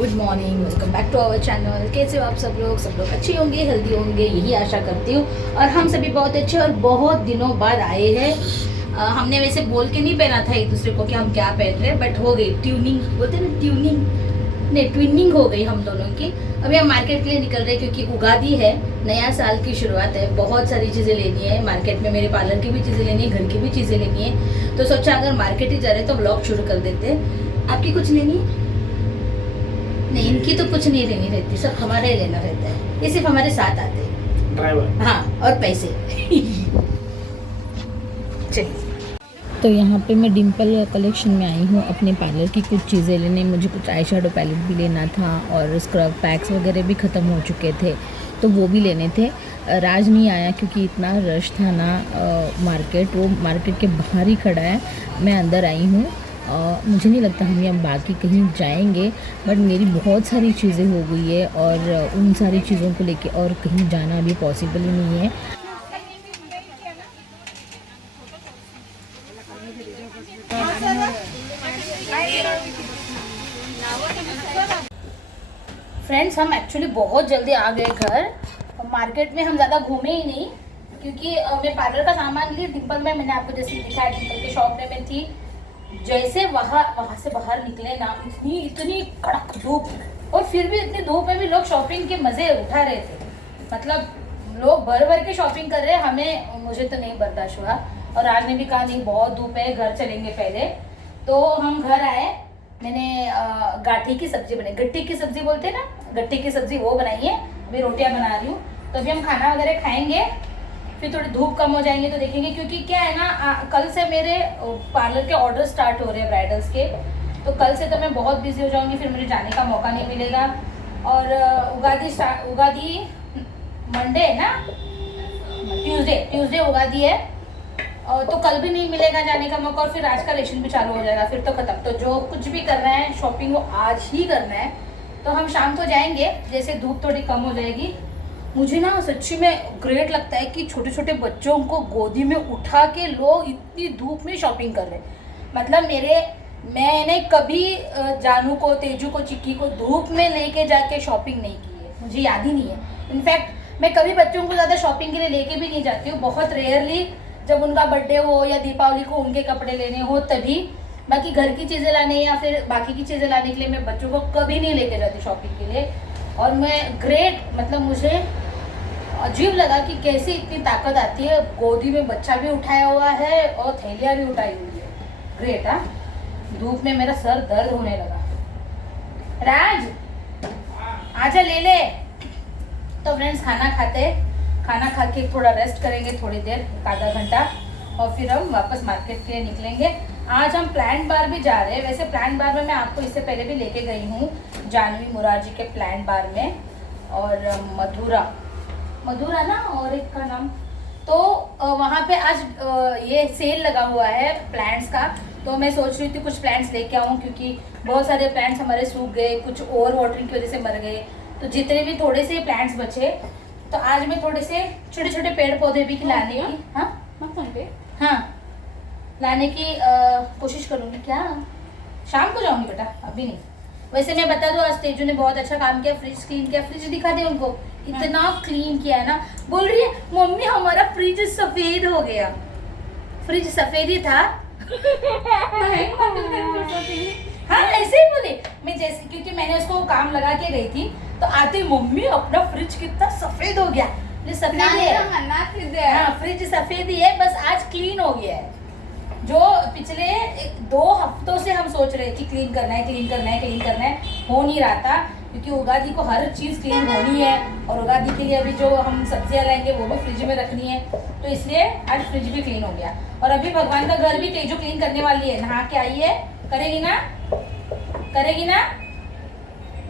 Good morning, welcome back to our channel. कैसे हो आप सब लोग अच्छे होंगे, हेल्दी होंगे, यही आशा करती हूँ। और हम सभी बहुत अच्छे और बहुत दिनों बाद आए हैं। हमने वैसे बोल के नहीं पहना था एक दूसरे को कि हम क्या पहन रहे हैं, बट हो गई ट्यूनिंग, बोलते हैं ना ट्यूनिंग, नहीं ट्विनिंग हो गई हम दोनों की। अभी हम मार्केट के लिए निकल रहे हैं क्योंकि उगादी है, नया साल की शुरुआत है। बहुत सारी चीज़ें लेनी है मार्केट में, मेरे पार्लर की भी चीज़ें लेनी है, घर की भी चीज़ें लेनी है। तो सोचा अगर मार्केट ही जा रहे हैं तो व्लॉग शुरू कर देते हैं। आपकी कुछ लेनी है? नहीं, इनकी तो कुछ नहीं लेनी रहती, सब हमारा ही लेना रहता है। ये सिर्फ हमारे साथ आते हैं, ड्राइवर। हाँ, और पैसे। चलिए, तो यहाँ पे मैं डिम्पल कलेक्शन में आई हूँ अपने पार्लर की कुछ चीज़ें लेने। मुझे कुछ आई शेडो पैलेट भी लेना था और स्क्रब पैक्स वगैरह भी ख़त्म हो चुके थे, तो वो भी लेने थे। राज नहीं आया क्योंकि इतना रश था ना मार्केट, वो मार्केट के बाहर ही खड़ा है। मैं अंदर आई हूँ। मुझे नहीं लगता हम यहाँ बाकी कहीं जाएंगे, बट मेरी बहुत सारी चीज़ें हो गई है और उन सारी चीज़ों को लेके और कहीं जाना अभी पॉसिबल ही नहीं है। फ्रेंड्स, हम एक्चुअली बहुत जल्दी आ गए घर। मार्केट में हम ज़्यादा घूमे ही नहीं क्योंकि मैं पार्लर का सामान ली डिम्पल में। मैंने आपको जैसे दिखाया, डिम्पल के शॉप में मैं थी। जैसे वहाँ से बाहर निकले ना, इतनी कड़क धूप, और फिर भी इतनी धूप में भी लोग शॉपिंग के मज़े उठा रहे थे। मतलब लोग भर भर के शॉपिंग कर रहे हैं। मुझे तो नहीं बर्दाश्त हुआ और आज ने भी कहा नहीं बहुत धूप है, घर चलेंगे पहले। तो हम घर आए, मैंने गाठी की सब्जी बनाई, गट्टी की सब्जी बोलते हैं ना, गट्टी की सब्जी वो बनाई है। अभी रोटियां बना रही हूँ, तो अभी हम खाना वगैरह खाएंगे, फिर थोड़ी धूप कम हो जाएंगे तो देखेंगे। क्योंकि क्या है ना, कल से मेरे पार्लर के ऑर्डर स्टार्ट हो रहे हैं ब्राइडल्स के, तो कल से तो मैं बहुत बिजी हो जाऊंगी, फिर मुझे जाने का मौका नहीं मिलेगा। और उगादी मंडे है ना, ट्यूसडे उगादी है, तो कल भी नहीं मिलेगा जाने का मौका, और फिर आज का रेशन भी चालू हो जाएगा, फिर तो खत्म। तो जो कुछ भी करना है शॉपिंग वो आज ही करना है। तो हम शाम को जाएंगे जैसे धूप थोड़ी कम हो जाएगी। मुझे ना सच्ची में ग्रेट लगता है कि छोटे छोटे बच्चों को गोदी में उठा के लोग इतनी धूप में शॉपिंग कर रहे हैं। मतलब मैंने कभी जानू को, तेजू को, चिक्की को धूप में लेके जाके शॉपिंग नहीं की है, मुझे याद ही नहीं है। इनफैक्ट मैं कभी बच्चों को ज़्यादा शॉपिंग के लिए लेके भी नहीं जाती हूँ, बहुत रेयरली जब उनका बर्थडे हो या दीपावली को उनके कपड़े लेने हो तभी। बाकी घर की चीज़ें लाने या फिर बाकी की चीज़ें लाने के लिए मैं बच्चों को कभी नहीं लेके जाती शॉपिंग के लिए। और मैं ग्रेट, मतलब मुझे अजीब लगा कि कैसे इतनी ताकत आती है, गोदी में बच्चा भी उठाया हुआ है और थैलियाँ भी उठाई हुई है। ग्रेट। हाँ, धूप में मेरा सर दर्द होने लगा। राज आजा ले ले। तो फ्रेंड्स, खाना खा के थोड़ा रेस्ट करेंगे, थोड़ी देर, आधा घंटा, और फिर हम वापस मार्केट के लिए निकलेंगे। आज हम प्लांट बार भी जा रहे हैं। वैसे प्लांट बार में मैं आपको इससे पहले भी लेके गई हूँ, जानवी मुरारजी के प्लांट बार में, और मधुरा ना, और एक का नाम। तो वहाँ पे आज ये सेल लगा हुआ है प्लांट्स का। तो मैं सोच रही थी कुछ प्लांट्स लेके आऊँ, क्योंकि बहुत सारे प्लांट्स हमारे सूख गए, कुछ ओवर वाटरिंग की वजह से मर गए। तो जितने भी थोड़े से प्लांट्स बचे, तो आज मैं थोड़े से छोटे छोटे पेड़ पौधे भी लाने की, लाने की कोशिश करूँगी। क्या शाम को जाऊँगी बेटा, अभी नहीं। वैसे मैं बता दूँ, आज तेजू ने बहुत अच्छा काम किया, फ्रिज क्लीन किया। फ्रिज दिखा दे उनको, इतना क्लीन किया है ना। बोल रही है मम्मी हमारा फ्रिज सफेद हो गया। फ्रिज सफेद ही था। हाँ, ऐसे ही बोले मैं, जैसे क्योंकि मैंने उसको काम लगा के गई थी, तो आते मम्मी अपना फ्रिज कितना सफेद हो गया। सफेद है, हाँ, फ्रिज सफेद ही है, बस आज क्लीन हो गया है। जो पिछले 2 हफ्तों से हम सोच रहे थे क्लीन करना है, हो नहीं रहा था, क्योंकि उगादी को हर चीज़ क्लीन होनी है, और उगादी के लिए अभी जो हम सब्जियां लाएंगे वो भी फ्रिज में रखनी है, तो इसलिए आज फ्रिज भी क्लीन हो गया। और अभी भगवान का घर भी तेजू क्लीन करने वाली है, नहा के आई है। करेगी ना?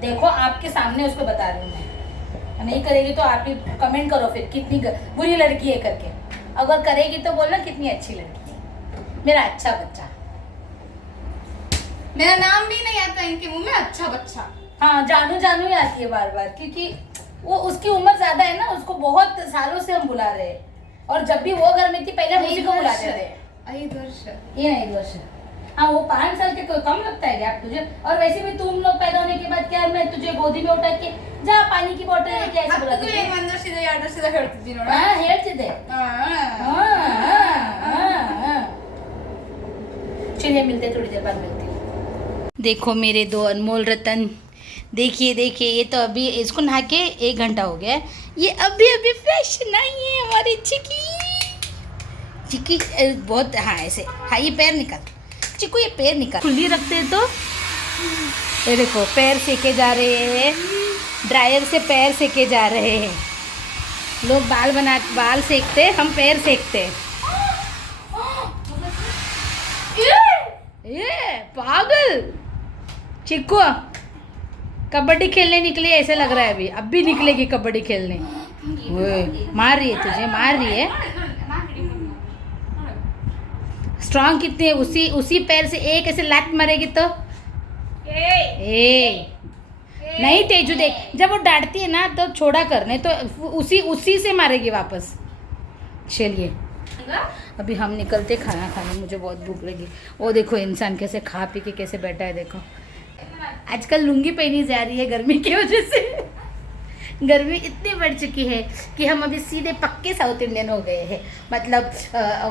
देखो आपके सामने उसको बता रही हूँ मैं। नहीं करेगी तो आप ही कमेंट करो फिर कितनी बुरी लड़की है करके। अगर करेगी तो बोलना कितनी अच्छी लड़की है, मेरा अच्छा बच्चा। मेरा नाम भी नहीं आता इनके मुंह में, अच्छा बच्चा। हाँ, जानू ही आती है बार बार, क्योंकि वो उसकी उम्र ज्यादा है ना, उसको बहुत सालों से हम बुला रहे हैं। और जब भी वो घर में थी पहले हम उसी को बुलाते थे। 5 ವರ್ಷ, ಏನು 5 ವರ್ಷ? हाँ वो 5 साल के तो कम लगता है गैप तुझे। और वैसे भी तुम लोग पैदा होने के बाद क्या मैं तुझे गोदी में उठा के जा पानी की बोतल लेके ऐसे बुलाती थी। ಏನು ವರ್ಷದ 2 ವರ್ಷದ ಹೇಳ್ತಿದ್ದಿ ನೋಡ हाँ ಹೇಳ್ತಿದ್ದೆ। चलिए मिलते हैं, थोड़ी देर बाद मिलते हैं। देखो मेरे 2 अनमोल रतन, देखिए देखिए ये तो अभी इसको नहा के 1 घंटा हो गया है, ये अभी अभी फ्रेश नहीं है हमारी चिकी। चिकी बहुत हाँ ऐसे हाँ ये पैर निकाल चिकू, ये पैर निकाल, खुली रखते तो ये देखो पैर सेके जा रहे हैं, ड्रायर से पैर सेके जा रहे हैं। लोग बाल सेकते, हम पैर सेकते। ये पागल चिक्कू कबड्डी खेलने निकली ऐसे लग रहा है, अब भी निकलेगी कबड्डी खेलने। मार रही है तुझे, मार रही है। स्ट्रांग कितनी है, उसी पैर से एक ऐसे लात मारेगी तो नहीं तेजू देख, जब वो डांटती है ना तो छोड़ा करने तो उसी से मारेगी वापस। चलिए अभी हम निकलते खाना खाने, मुझे बहुत भूख लगी। वो देखो इंसान कैसे खा पी के कैसे बैठा है, देखो आजकल लुंगी पहनी जा रही है गर्मी की वजह से। गर्मी इतनी बढ़ चुकी है कि हम अभी सीधे पक्के साउथ इंडियन हो गए हैं, मतलब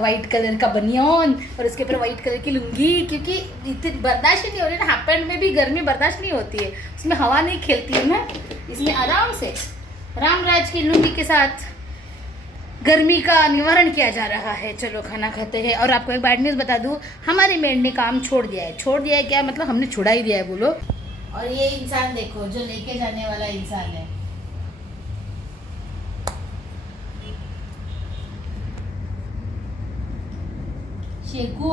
वाइट कलर का बनियान और उसके ऊपर वाइट कलर की लुंगी, क्योंकि इतनी बर्दाश्त नहीं हो रही ना। हाफ पैंट में भी गर्मी बर्दाश्त नहीं होती है, उसमें हवा नहीं खेलती है ना, इसमें आराम से रामराज की लुंगी के साथ गर्मी का निवारण किया जा रहा है। चलो खाना खाते हैं। और आपको एक बैड न्यूज़ बता दूँ, हमारी मेड ने काम छोड़ दिया है। छोड़ दिया है क्या मतलब, हमने छुड़ा ही दिया है बोलो। और ये इंसान देखो जो लेके जाने वाला इंसान है, शेकू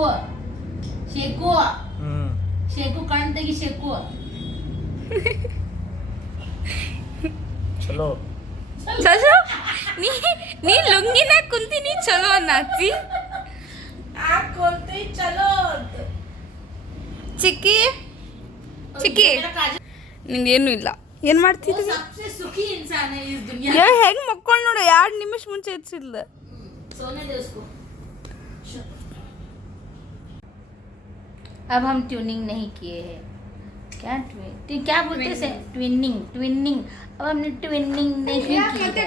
शेकू शेकू कांटे की शेकू। चलो ಚಲೋ ನೀ ಲುಂಗಿನ ಕುಂತೀನಿ ಚಲೋ ನಾಚಿ खोलते चलो। ಚಿಕ್ಕಿ ಚಿಕ್ಕಿ ನಿಂಗೇನು ಇಲ್ಲ ಏನ್ ಮಾಡ್ತಿದ್ವಿ सबसे सुखी इंसान है इस दुनिया। ಹೆಂಗ್ ಮಕ್ಕೊಂಡ್ ನೋಡು 2 ನಿಮಿಷ ಮುಂಚೆ ಎಚ್ಚಿಲ್ಲ सोने दे उसको। अब हम ट्यूनिंग नहीं किए हैं, क्या बोलते हैं ट्विनिंग। अब हमने ट्विनिंग नहीं की है।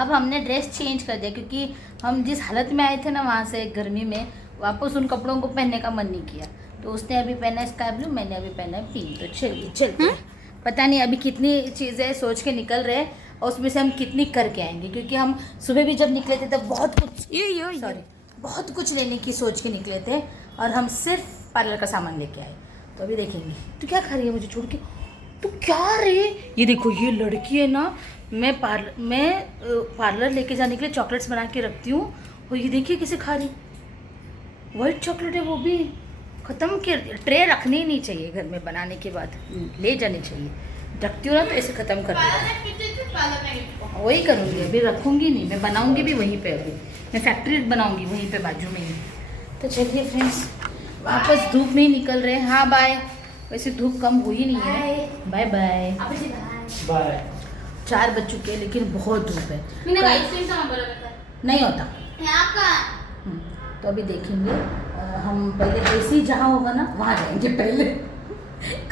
अब हमने ड्रेस चेंज कर दिया, क्योंकि हम जिस हालत में आए थे ना वहाँ से गर्मी में, वापस उन कपड़ों को पहनने का मन नहीं किया। तो उसने अभी पहना है स्काई ब्लू, मैंने अभी पहना है पिंक। तो चलिए चलते हैं। पता नहीं अभी कितनी चीज़ें सोच के निकल रहे हैं और उसमें से हम कितनी करके आएंगे, क्योंकि हम सुबह भी जब निकले थे तब बहुत कुछ लेने की सोच के निकले थे और हम सिर्फ पार्लर का सामान लेके आए। तो अभी देखेंगे। तू क्या खा रही है मुझे छोड़ के, तू क्या रे? ये देखो ये लड़की है ना, मैं पार्लर लेके जाने के लिए चॉकलेट्स बना के रखती हूँ और ये देखिए कैसे खा रही। वाइट चॉकलेट है वो भी, ख़त्म के ट्रे रखनी ही नहीं चाहिए घर में, बनाने के बाद ले जानी चाहिए। रखती हूँ ना तो ऐसे ख़त्म कर दूँ, वही करूँगी। अभी रखूँगी नहीं, मैं बनाऊँगी भी वहीं पे। अभी मैं फैक्ट्री बनाऊँगी वहीं पे बाजू में ही। तो चलिए फ्रेंड्स, वापस धूप नहीं निकल रहे। हाँ बाय, वैसे धूप कम हुई नहीं है। Bye bye bye. 4 बज चुके हैं लेकिन बहुत धूप है, नहीं होता। तो अभी देखेंगे, हम पहले एसी जहाँ होगा ना वहाँ जाएंगे पहले।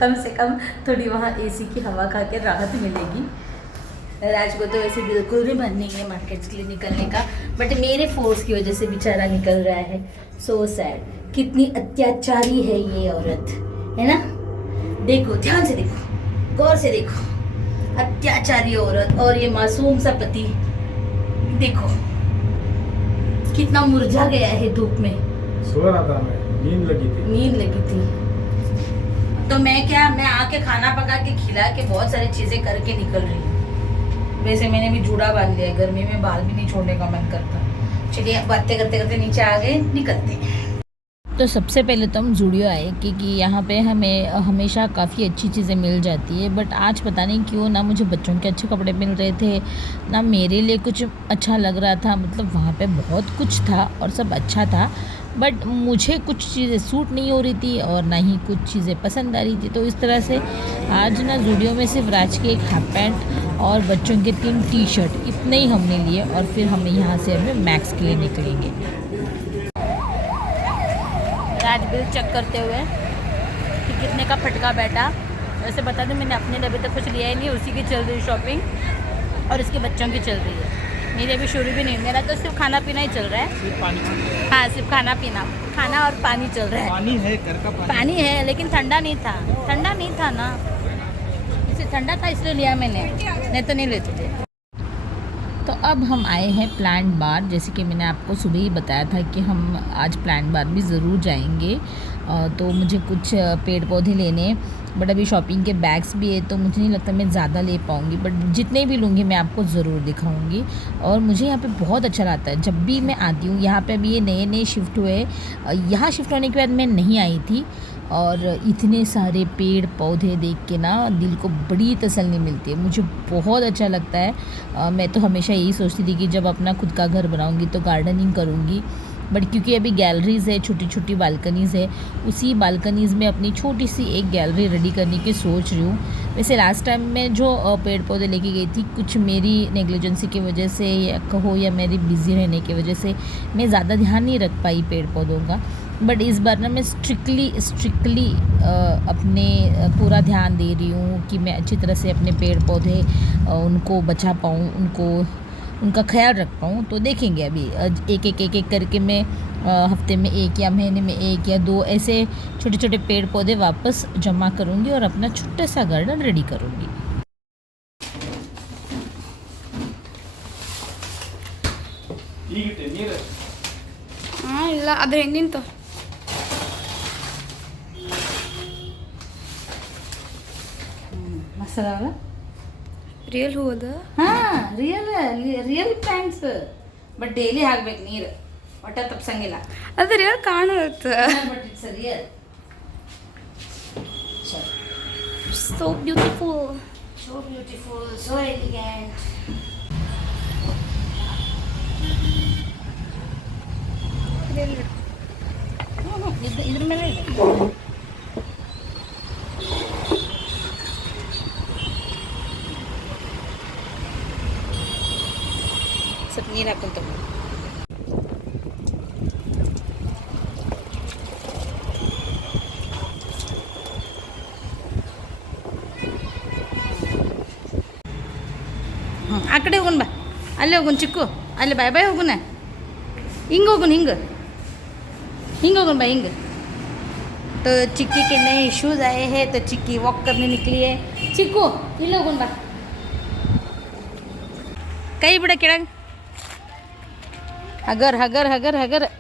कम से कम थोड़ी वहाँ एसी की हवा खा के राहत मिलेगी। राज को तो वैसे बिल्कुल भी मन नहीं है मार्केट के लिए निकलने का, बट मेरे फोर्स की वजह से बेचारा निकल रहा है। सो सैड, कितनी अत्याचारी है ये औरत, है ना। देखो ध्यान से देखो, गौर से देखो, अत्याचारी औरत और ये मासूम सा पति। देखो कितना मुरझा गया है धूप में। सो रहा था मैं, नींद लगी थी। तो मैं आके खाना पका के खिला के बहुत सारी चीजें करके निकल रही हूँ। वैसे मैंने भी जूड़ा बांध लिया, गर्मी में बाल भी नहीं छोड़ने का मन करता। चलिए बातें करते करते नीचे आ गए, निकलते हैं। तो सबसे पहले तो हम ज़ूडियो आए, क्योंकि यहाँ पे हमें हमेशा काफ़ी अच्छी चीज़ें मिल जाती है। बट आज पता नहीं क्यों ना मुझे बच्चों के अच्छे कपड़े मिल रहे थे, ना मेरे लिए कुछ अच्छा लग रहा था। मतलब वहाँ पे बहुत कुछ था और सब अच्छा था, बट मुझे कुछ चीज़ें सूट नहीं हो रही थी और ना ही कुछ चीज़ें पसंद आ रही थी। तो इस तरह से आज ना ज़ूडियो में सिर्फ राज की एक हाफ पैंट और बच्चों के 3 टी-शर्ट इतने ही हमने लिए, और फिर हमें यहाँ से हमें मैक्स के लिए निकलेंगे। राज आज बिल चेक करते हुए कि कितने का फटका बैठा। वैसे बता दूं मैंने अपने लिए अभी तक कुछ लिया ही नहीं, उसी की चल रही शॉपिंग और इसके बच्चों की चल रही है। मेरी अभी शुरू भी नहीं, मेरा तो सिर्फ खाना पीना ही चल रहा है। सिर्फ पानी हाँ सिर्फ खाना पीना, खाना और पानी चल रहा है। पानी है, घर का पानी है लेकिन ठंडा नहीं था, ठंडा नहीं था ना, इसे ठंडा था इसलिए लिया मैंने, नहीं तो नहीं लेते थे। तो अब हम आए हैं प्लांट बार। जैसे कि मैंने आपको सुबह ही बताया था कि हम आज प्लांट बार भी ज़रूर जाएंगे। तो मुझे कुछ पेड़ पौधे लेने, बट अभी शॉपिंग के बैग्स भी है तो मुझे नहीं लगता मैं ज़्यादा ले पाऊँगी, बट जितने भी लूँगी मैं आपको ज़रूर दिखाऊँगी। और मुझे यहाँ पे बहुत अच्छा लगता है जब भी मैं आती हूँ। यहाँ पे अभी ये नए नए शिफ्ट हुए, यहाँ शिफ्ट होने के बाद मैं नहीं आई थी, और इतने सारे पेड़ पौधे देख के ना दिल को बड़ी तसल्ली मिलती है, मुझे बहुत अच्छा लगता है। मैं तो हमेशा यही सोचती थी कि जब अपना खुद का घर बनाऊँगी तो गार्डनिंग करूँगी, बट क्योंकि अभी गैलरीज़ है, छोटी छोटी बालकनीज़ है, उसी बालकनीज़ में अपनी छोटी सी एक गैलरी रेडी करने की सोच रही हूँ। वैसे लास्ट टाइम मैं जो पेड़ पौधे लेके गई थी, कुछ मेरी नेग्लिजेंसी की वजह से या कहो या मेरी बिज़ी रहने की वजह से मैं ज़्यादा ध्यान नहीं रख पाई पेड़ पौधों का, बट इस बार ना मैं स्ट्रिक्टली अपने पूरा ध्यान दे रही हूँ कि मैं अच्छी तरह से अपने पेड़ पौधे उनको बचा पाऊँ, उनका ख्याल रख पाऊँ। तो देखेंगे अभी एक करके मैं हफ्ते में एक या महीने में एक या दो ऐसे छोटे छोटे पेड़ पौधे वापस जमा करूँगी और अपना छोटा सा गार्डन रेडी करूँगी। ಹಾಂ ಇಲ್ಲ ಅದ್ರ ಹಿಂದಿಂತು ಮಸಾಲ ರಿಯಲ್ ಹೂ ಅದ ಹಾಂ ರಿಯಲ್ ಪ್ಲಾಂಟ್ಸ್, ಬಟ್ ಡೈಲಿ ಹಾಕ್ಬೇಕು ನೀರು, ಒಟ್ಟ ತಪ್ಸಂಗಿಲ್ಲ, ಅದು ರಿಯಲ್ ಕಾಣುತ್ತೆ. But it's real. So beautiful. So beautiful, so elegant. ಇದ್ರ ಮೇಲೆ ಇದೆ. ಸ್ವಲ್ಪ ನೀರು ಹಾಕೊಂತ ಆ ಕಡೆ ಹೋಗೋಣ ಬಾ, ಅಲ್ಲೇ ಹೋಗೋಣ ಚಿಕ್ಕು, ಅಲ್ಲಿ ಬಾಯ್ ಬಾಯ್ ಹೋಗೋಣ, ಹಿಂಗೆ ಹೋಗೋಣ, ಹಿಂಗೆ होगन भाई हिंग। तो चिक्की के नए शूज़ आए हैं तो चिक्की वॉक करने निकली है। चिक्कू इल्ल होगन बा, कई बिड़ केळग हगर हगर हगर हगर।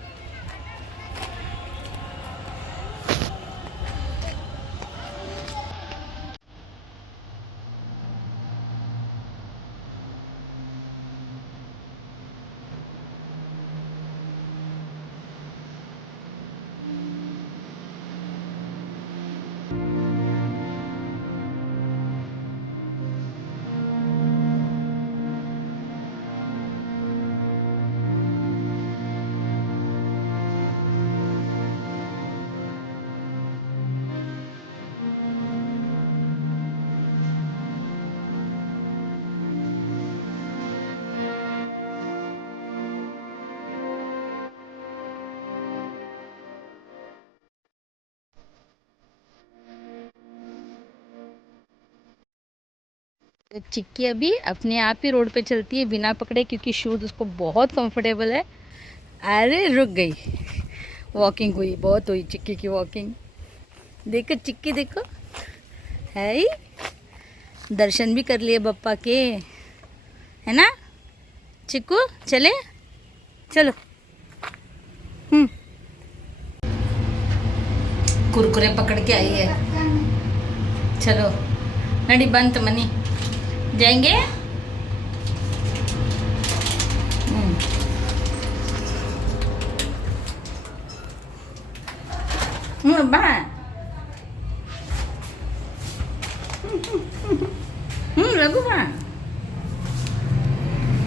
चिक्की अभी अपने आप ही रोड पे चलती है बिना पकड़े, क्योंकि शूज़ उसको बहुत कंफर्टेबल है। अरे रुक गई, वॉकिंग हुई, बहुत हुई चिक्की की वॉकिंग। देखो चिक्की देखो, है ही, दर्शन भी कर लिए बप्पा के, है ना चिक्कू। चले चलो। कुरकुरे पकड़ के आई है, चलो नडी बंत मनी जाएंगे। बा रघु बा